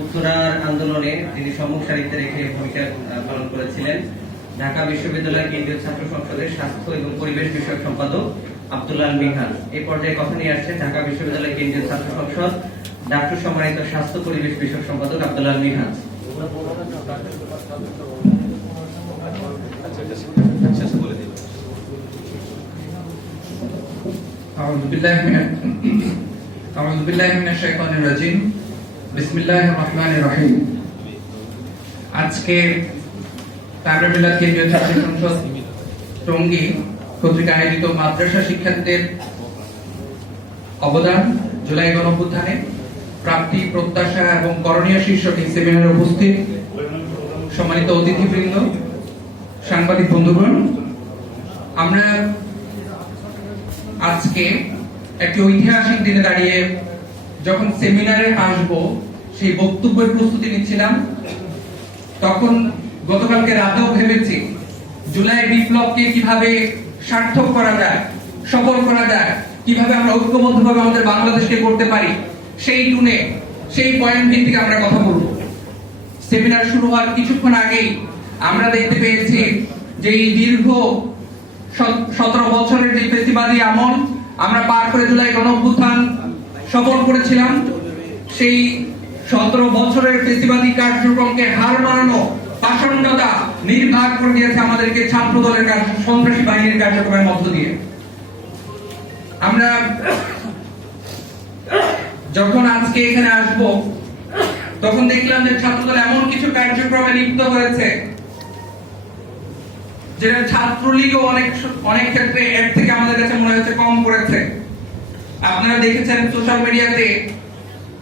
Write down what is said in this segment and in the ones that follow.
উত্তরার আন্দোলনে তিনি সম্মুখ সারিতে রেখে ভূমিকা পালন করেছিলেন। ঢাকা বিশ্ববিদ্যালয় কেন্দ্রীয় ছাত্র সংসদের স্বাস্থ্য এবং পরিবেশ বিষয়ক সম্পাদক আব্দুল্লাহ আল মিনহাজ এই পর্যায়ে কথা নিয়ে আসছেন ঢাকা বিশ্ববিদ্যালয় কেন্দ্রীয় ছাত্র সংসদ ডাক্তার সম্মানিত স্বাস্থ্য পরিবেশ বিষয়ক সম্পাদক আব্দুল্লাহ আল মিনহাজ। أعوذ بالله من الشيطان الرجيم بسم الله الرحمن الرحيم। আজকে তারুণ্য মিলাদ কেন্দ্রীয় ছাত্র সংসদ টঙ্গী কর্তৃক আয়োজিত মাদ্রাসা শিক্ষার্থীদের অবদান জুলাই গণঅভ্যুত্থানে প্রাপ্তি প্রত্যাশা এবং করণীয় শীর্ষক এই সেমিনারে উপস্থিত সম্মানিত অতিথিবৃন্দ, সাংবাদিক বন্ধুগণ, আমরা আজকে একটি ঐতিহাসিক দিনে দাঁড়িয়ে যখন সেমিনারে আসব সেই বক্তব্যের প্রস্তুতি নিচ্ছিলাম, তখন গতকালকে রাতেও ভেবেছি জুলাই বিপ্লবকে কিভাবে সার্থক করা যায়, সফল করা যায়, কিভাবে আমরা ঐক্যবদ্ধভাবে আমাদের বাংলাদেশকে করতে পারি, সেই টুনে সেই পয়েন্ট থেকে আমরা কথা বলবো। সেমিনার শুরু হওয়ার কিছুক্ষণ আগেই আমরা দেখতে পেয়েছি যে এই দীর্ঘ 17 বছরের যে ফেসিবাদী আমল আমরা পার করে জুলাই গণঅভ্যুত্থান সফল করেছিলাম, সেই 17 বছরের ফেসিবাদী কার্যক্রমকে হার মানানো পাষণ্ডতা নির্বাক করে দিয়েছে আমাদেরকে ছাত্র দলের সন্ত্রাসী বাহিনীর কার্যক্রমের মধ্য দিয়ে। আমরা যখন আজকে এখানে আসব তখন দেখলাম যে ছাত্রদল এমন কিছু কার্যক্রমে লিপ্ত হয়েছে যেটা ছাত্রলীগও অনেক ক্ষেত্রে এর থেকে আমাদের কাছে মনে হচ্ছে কম করেছে। আপনারা দেখেছেন সোশ্যাল মিডিয়াতে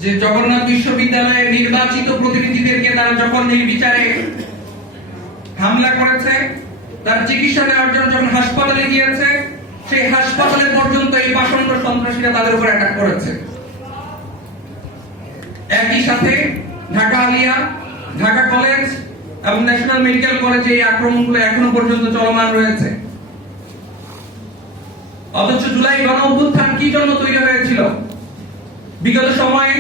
যে জগন্নাথ বিশ্ববিদ্যালয়ের নির্বাচিত প্রতিনিধিদেরকে তারা যখন নির্বিচারে হামলা করেছে, তার চিকিৎসা নেওয়ার জন্য যখন হাসপাতালে গিয়েছে, সেই হাসপাতালে পর্যন্ত এই পাষণ্ড সন্ত্রাসীরা তাদের উপর অ্যাটাক করেছে। একই সাথে ঢাকা আলিয়া, ঢাকা কলেজ এবং ন্যাশনাল মেডিকেল কলেজে এই আক্রমণগুলো এখনো পর্যন্ত চলমান রয়েছে। অথচ জুলাই গণঅভ্যুত্থান কি জন্য তৈরি হয়েছিল? বিগত সময়ে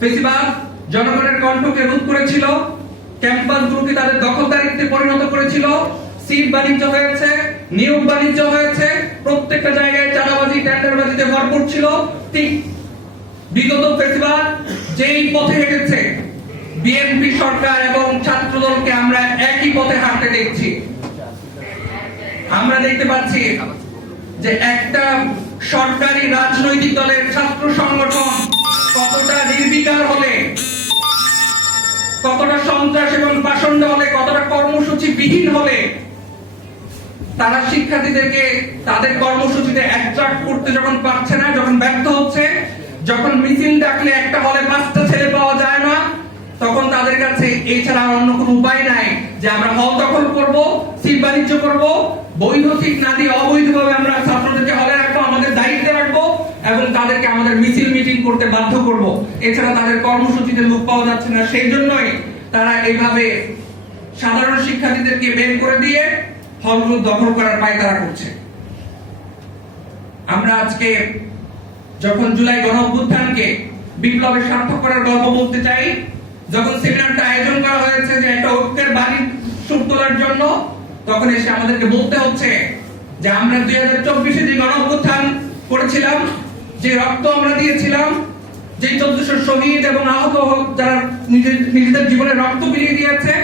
ফেসিবাদ জনগণের কণ্ঠকে রোধ করেছিল, ক্যাম্পাসগুলোকে তাদের দখলদারিত্বে পরিণত করেছিল, সিট বাণিজ্য হয়েছে, নিয়োগ বাণিজ্য হয়েছে, প্রত্যেকটা জায়গায় চাঁদাবাজি টেন্ডারবাজিতে ভরপুর ছিল। ঠিক বিগত ফেসিবাদ যেই পথে হেঁটেছে, বিএনপি সরকার এবং ছাত্রদলকে আমরা একই পথে হাঁটতে দেখছি। আমরা দেখতে পাচ্ছি যে একটা সরকারি রাজনৈতিক দলের ছাত্র সংগঠন কতটা নির্বিকার হলে, কতটা সন্ত্রাস এবং পাষণ্ড হলে, কতটা কর্মসূচি বিহীন হলে তারা শিক্ষার্থীদেরকে তাদের কর্মসূচিতে অ্যাট্রাক্ট করতে যখন পারছে না, যখন ব্যর্থ হচ্ছে, যখন মিছিল ডাকলে একটা হলে 5টা ছেলে পাওয়া যায় না, তখন তাদের কাছে এছাড়া অন্য কোনো উপায় নাই যে আমরা হল দখল করব, সিট বাণিজ্য করব, বৈধ সিট না দিয়ে অবৈধভাবে আমরা ছাত্রদেরকে হলে রাখবো, আমাদের দায়িত্বে রাখবো এবং তাদেরকে আমাদের মিছিল মিটিং করতে বাধ্য করব। এছাড়া তাদের কর্মসূচিতে লোক পাওয়া যাচ্ছে না, সেই জন্যই তারা এইভাবে সাধারণ শিক্ষার্থীদেরকে বের করে দিয়ে হলগুলো দখল করার পায়তারা করছে। আমরা আজকে যখন জুলাই গণঅভ্যুত্থানকে বিপ্লবের সার্থক করার গল্প বলতে চাই, যখন সেমিনারটা আয়োজন করা হয়েছে যে একটা ঐক্যের বাণী সুর তোলার জন্য, তখন এসে আমাদেরকে বলতে হচ্ছে যে আমরা 2024-এ যে গণঅভ্যুত্থান করেছিলাম, যে রক্ত আমরা দিয়েছিলাম, যে 1400 শহীদ এবং আহত যারা নিজেদের জীবনে রক্ত বিলিয়ে দিয়েছে,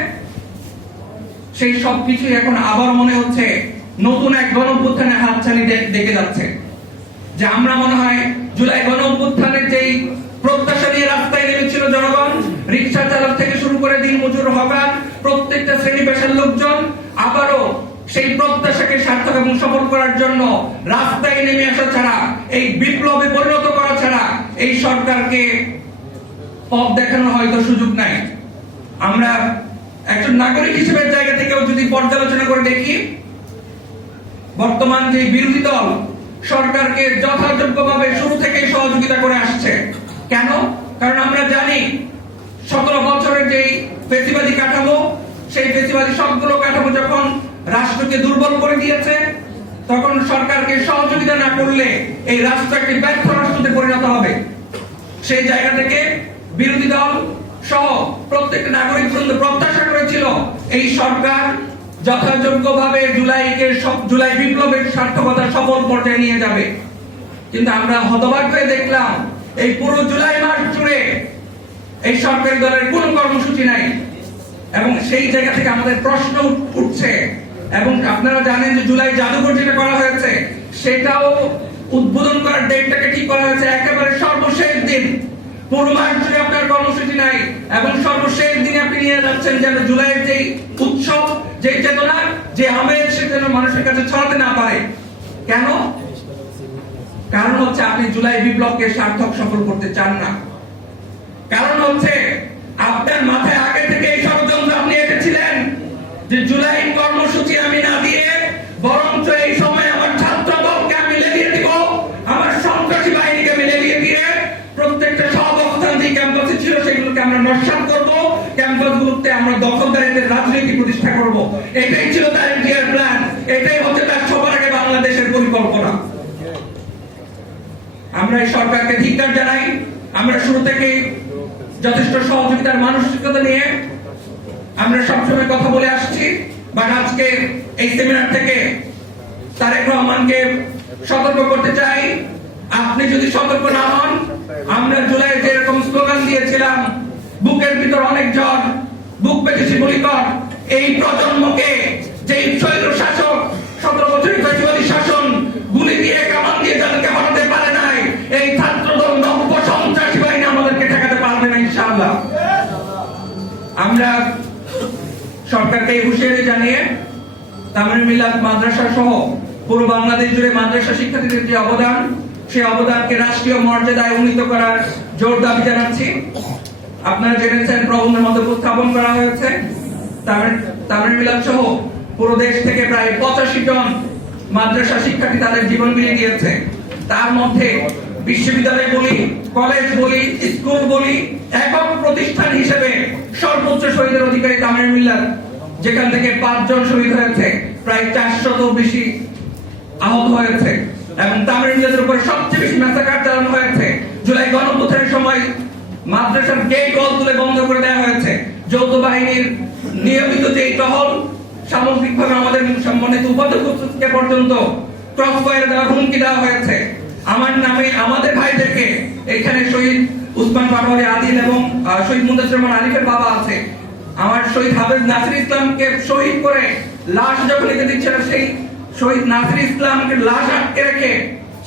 সেই সবকিছু এখন আবার মনে হচ্ছে নতুন এক গণঅভ্যুত্থানের হাতছানি দেখে যাচ্ছে। যে আমরা মনে হয় জুলাই গণঅভ্যুত্থানের যেই প্রত্যাশা নিয়ে রাস্তায় নেমেছিল জনগণ, রিকশা চালক থেকে শুরু করে দিনমজুর হকার প্রত্যেকটা শ্রেণী পেশার লোকজন, আবারও সেই প্রত্যাশাকে সার্থক এবং সফল করার জন্য রাস্তায় নেমে আসা ছাড়া, এই বিপ্লবে পরিণত করা ছাড়া এই সরকারকে পথ দেখানোর হয়তো সুযোগ নাই। আমরা একজন নাগরিক হিসেবে জায়গা থেকেও যদি পর্যালোচনা করে দেখি, বর্তমান যে বিরোধী দল সরকারকে যথাযোগ্যভাবে শুরু থেকেই সহযোগিতা করে আসছে। কেন? কারণ আমরা জানি 17 বছরের যে ফেসিবাদী কাঠামো, সেই ফেসিবাদী সবগুলো কাঠামো যখন রাষ্ট্রকে দুর্বল করে দিয়েছে, তখন সরকারকে সহযোগিতা না করলে এই রাষ্ট্র একটি ব্যর্থ রাষ্ট্রতে পরিণত হবে। সেই জায়গা থেকে বিরোধী দল সহ নাগরিক বৃন্দ প্রত্যাশা করেছিল এই সরকার যথাযোগ্যভাবে জুলাই বিপ্লবের সার্থকতা সফল পর্যায়ে নিয়ে যাবে। কিন্তু আমরা হতবাক হয়ে দেখলাম এই পুরো জুলাই মাস জুড়ে এই সরকারি দলের কোনো কর্মসূচি নাই, এবং সেই জায়গা থেকে আমাদের প্রশ্ন উঠছে। এবং আপনারা জানেন যে জুলাই জাদুঘর যেটা করা হয়েছে সেটাও উদ্বোধন করার ডেটটাকে ঠিক করা হয়েছে একেবারে সর্বশেষ দিন। পুরো মাস জুড়ে আপনার কর্মসূচি নাই, এবং সর্বশেষ দিনে আপনি নিয়ে যাচ্ছেন যেন জুলাইয়ের যে উৎসব, যে চেতনা, যে আমেজ, সে যেন মানুষের কাছে ছড়াতে না পারে। কেন? কারণ হচ্ছে আপনি জুলাই বিপ্লবকে সার্থক সফল করতে চান না। কারণ হচ্ছে আপনার মাথায় আগে থেকে এই ষড়যন্ত্র আপনি এঁটেছিলেন যে জুলাই কর্মসূচি আমি না দিয়ে বরঞ্চ এই সময় আমার ছাত্র দলকে আমি লেলিয়ে দিব, আমার সন্ত্রাসী বাহিনীকে আমি লেলিয়ে দিয়ে প্রত্যেকটা সব অবস্থান যে ক্যাম্পাসে ছিল সেগুলোকে আমরা নস্যাৎ করব, ক্যাম্পাসগুলোতে আমরা দখলদারিত্বের রাজনীতি প্রতিষ্ঠা করব। এটাই ছিল তার ইন্ডিয়ার প্ল্যান, এটাই হচ্ছে তার সবার আগে বাংলাদেশের পরিকল্পনা। আমরা এই সরকারকে ধিক্কার জানাই। আমরা শুরু থেকে যথেষ্ট সহযোগিতার মানসিকতা নিয়ে আমরা সবসময় কথা বলে আসছি, বাট আজকে এই সেমিনার থেকে তারেক রহমানকে সতর্ক করতে চাই, আপনি যদি সতর্ক না হন, আমরা জুলাই যেরকম স্লোগান দিয়েছিলাম, বুকের ভিতর অনেক ঝড়, বুক পেতেছি বলিকর, এই প্রজন্মকে যে শৈল শাসক 17 বছরের ফ্যাসিবাদী শাসন গুলি দিয়ে কামান দিয়ে তাদেরকে হটাতে পারে নাই, এই ছাত্রদল নব্য সন্ত্রাসী বাহিনী আমাদেরকে ঠেকাতে পারবে না ইনশাআল্লাহ। আমরা সরকারকে হুঁশিয়ারি জানিয়ে তামিল মিলাদ মাদ্রাসা সহ পুরো বাংলাদেশ জুড়ে মাদ্রাসা শিক্ষার্থীদের যে অবদান, সেই অবদানকে রাষ্ট্রীয় মর্যাদায় উন্নীত করার জোর দাবি জানাচ্ছি। আপনারা জেনেছেন প্রবন্ধের মধ্যে উপস্থাপন করা হয়েছে তামিল মিলাদ সহ পুরো দেশ থেকে প্রায় 85 জন মাদ্রাসা শিক্ষার্থী তাদের জীবন বিলিয়ে দিয়েছে। তার মধ্যে বিশ্ববিদ্যালয় বলি, কলেজ বলি, স্কুল বলি, একক প্রতিষ্ঠান হিসেবে সর্বোচ্চ শহীদের অধিকারী তামিল মিলাদ, যেখান থেকে 5 জন শহীদ হয়েছে, প্রায় 400 বেশি আহত হয়েছে, এবং তামিল মিলাদের উপর সবচেয়ে বেশি ম্যাসাকার চালানো হয়েছে। জুলাই গণঅভ্যুত্থানের সময় মাদ্রাসার গেট ওয়াল তুলে বন্ধ করে দেওয়া হয়েছে। যৌথ বাহিনীর নিয়মিত যে টহল, সামগ্রিকভাবে আমাদের সম্মানিত উপাধ্যক্ষকে পর্যন্ত ক্রস ফায়ার দেওয়ার হুমকি দেওয়া হয়েছে। আমার নামে আমাদের ভাইদেরকে, এখানে শহীদ উসমান পাটোয়ারি আদিল এবং শহীদ মুদাসসির রহমান আলিফের বাবা আছে, আমার শহীদ হাফেজ নাসির ইসলামকে শহীদ করে লাশ যখন লিখে দিচ্ছিল, সেই শহীদ নাসির ইসলামকে লাশ আটকে রেখে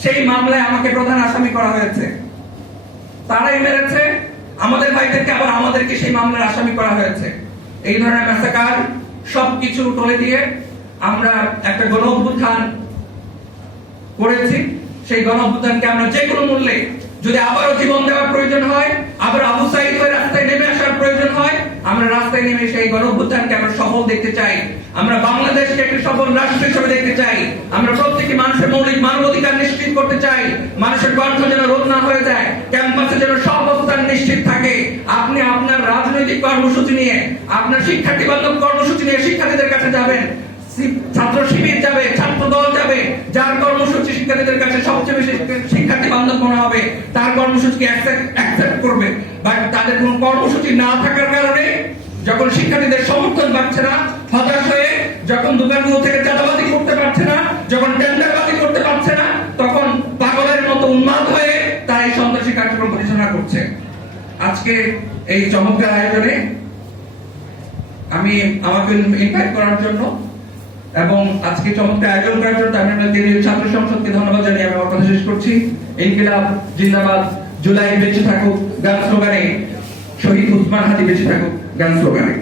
সেই মামলায় আমাকে প্রধান আসামি করা হয়েছে। তারাই মেরেছে আমাদের ভাইদেরকে, আবার আমাদেরকে সেই মামলার আসামি করা হয়েছে। এই ধরনের ম্যাসাকার সবকিছু টলে দিয়ে আমরা একটা গণ অভ্যুত্থান করেছি। সেই গণ অভ্যুত্থানকে আমরা যে কোনো মূল্যে, যদি আবারও জীবন দেওয়ার প্রয়োজন হয়, আবার আবু সাঈদ হয়ে রাস্তায় নেমে আসার প্রয়োজন হয়, আমরা রাস্তায় নেমে সেই গণ অভ্যুত্থানকে আমরা সফল দেখতে চাই। আমরা বাংলাদেশকে একটি সফল রাষ্ট্র হিসেবে দেখতে চাই। আমরা প্রত্যেকটি মানুষের মৌলিক মানবাধিকার নিশ্চিত করতে চাই। মানুষের কণ্ঠ যেন রোধ না হয়ে যায়, ক্যাম্পাসে যেন সব অবস্থান নিশ্চিত থাকে। আপনি আপনার রাজনৈতিক কর্মসূচি নিয়ে, আপনার শিক্ষার্থী বান্ধব কর্মসূচি নিয়ে শিক্ষার্থীদের কাছে যাবেন, ছাত্র শিবির যাবে, ছাত্র দল যাবে, যার কর্মসূচি শিক্ষার্থীদের কাছে সবচেয়ে বেশি শিক্ষার্থী বান্ধব মনে হবে, তার কর্মসূচিকে অ্যাকসেপ্ট করবে। বাট তাদের কোনো কর্মসূচি না থাকার কারণে যখন শিক্ষার্থীদের সমর্থন পাচ্ছে না, হতাশ হয়ে যখন দোকানগুলো থেকে চাঁদাবাজি করতে পারছে না, যখন টেন্ডারবাজি করতে পারছে না, তখন পাগলের মতো উন্মাদ হয়ে তারা এই সন্ত্রাসী কার্যক্রম পরিচালনা করছে। আজকে এই চমৎকার আয়োজনে আমি আমাকে ইনভাইট করার জন্য এবং আজকে চমৎকার আয়োজন করার জন্য আমি আমাদের ছাত্র সংসদকে ধন্যবাদ জানিয়ে আমি আমার কথা শেষ করছি। ইনকিলাব জিন্দাবাদ, জুলাই বেঁচে থাকুক গান স্লোগানে, শহীদ উসমান হাদি বেঁচে থাকুক গান স্লোগানে।